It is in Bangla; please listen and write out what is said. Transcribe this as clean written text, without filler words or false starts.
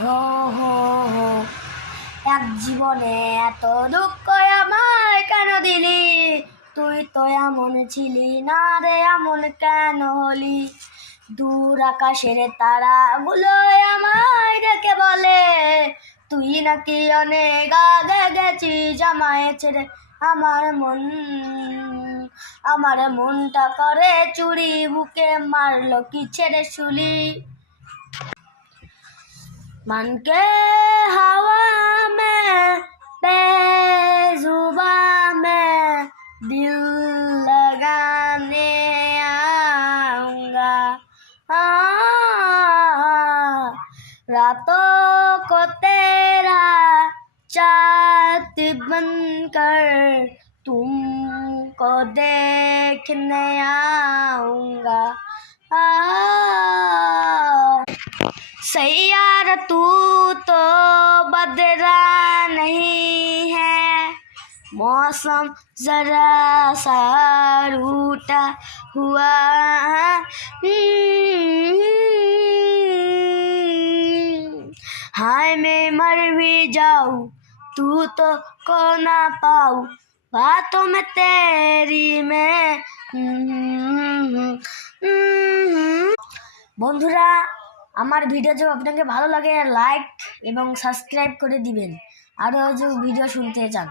হো হো হো এক জীবনে এত দুঃখ আমায় কেন দিলি? তুই তো এমন ছিলি না রে, এমন কেন হলি? দূর আকাশের তারাগুলো আমায় ডেকে বলে তুই নাকি অনেক আগে গেছিস আমায় ছেড়ে। আমার মনটা করে চুরি, বুকে মারলো কি ছেড়ে শুলি। मन के हवा में बेजुबा में दिल लगाने आऊंगा। रातों को तेरा चाहत बनकर तुमको देखने आऊंगा। सैयार तू तो बदला नहीं है, मौसम जरा सा रूठा हुआ। हाय मैं मर भी जाऊं तू तो को ना पाऊं, बातों में तेरी मैं। বন্ধুরা, আমার ভিডিও যদি আপনাকে ভালো লাগে লাইক এবং সাবস্ক্রাইব করে দিবেন, আরও যদি ভিডিও শুনতে চান।